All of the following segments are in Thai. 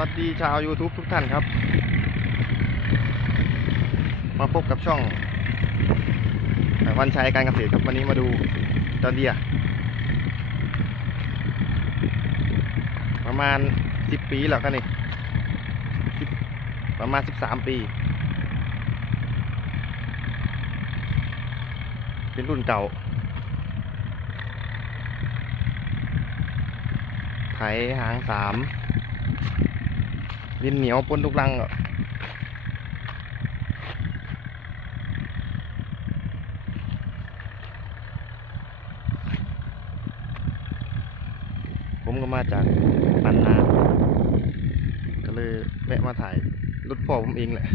วัสดีชาว YouTube ทุกท่านครับ มาพบกับช่องวันชัยการเกษตรครับวันนี้มาดูจอนเดีย ประมาณ 10 ปีแล้วกันนี่ประมาณ 13 ปี เป็นรุ่นเก่าไถหางสาม ดินเหนียวปนทุกรังอะผมก็มาจากปันนา ก็เลยแวะมาถ่ายรถพ่อผมเองแหละ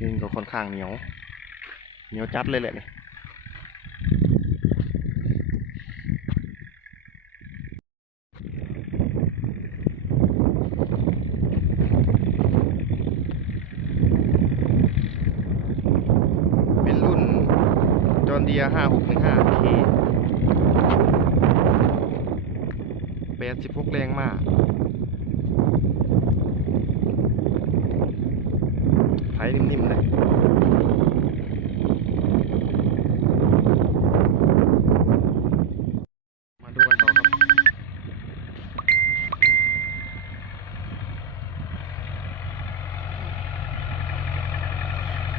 ดินก็ค่อนข้างเหนียว เหนียวจัดเลยแหละนี่เป็นรุ่นจอนเดียห้าหกหนึ่งห้าเคแปดสิบหกแรงมากไถนิ่มๆ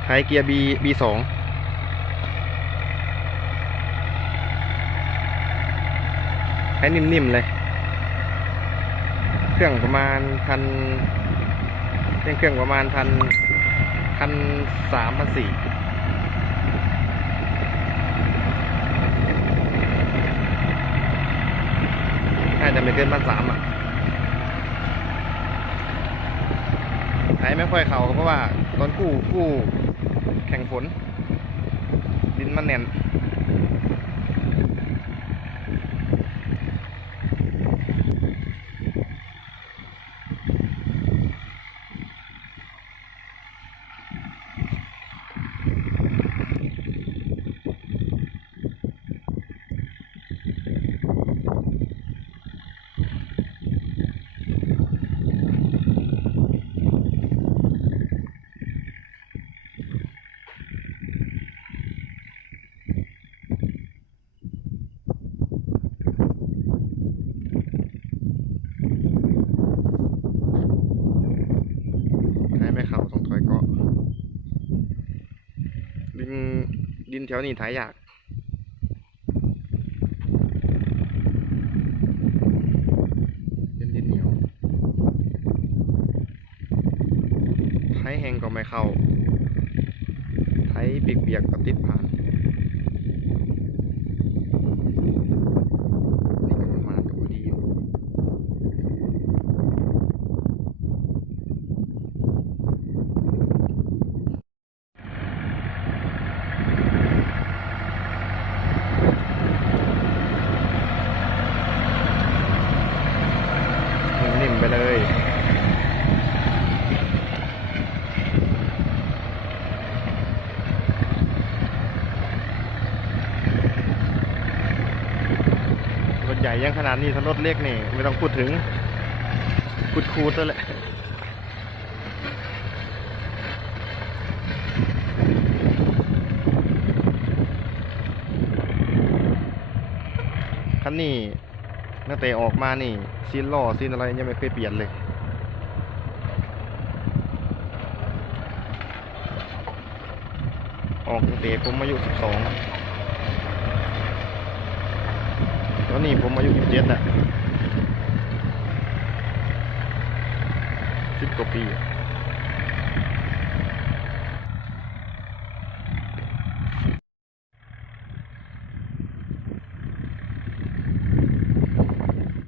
ไทยเกียร์ B B2 ใช้นิ่มๆเลย เครื่องประมาณพันเครื่องประมาณพันพันสามพันสี่น่าจะไม่เกินพันสามอะไถไม่ค่อยเข่าเพราะว่าตอนกู้กู้ แข่งฝนดินมันแน่น ไถไม่เข่าตรงถอยเกาะดินดิน แถวนี้ไถยากเป็นดินเหนียวไถแห้งก็ไม่เข้าไถเปียกๆกับติดผ่านนี่ก็ประมาณตัวดีอยู่นิ่มๆ ไปเลย รถใหญ่ยังขนาดนี้ถ้ารถเล็กนี่ ไม่ต้องพูดถึงพูดคูดแล้วแหละคันนี้ ตั้งแต่ออกมานี่ซีนล่อซีนอะไรยังไม่เคยเปลี่ยนเลย ออกตั้งแต่ผมอายุสิบสองตอนนี้ผมอายุสิบเจ็ดน่ะสิบกว่าปี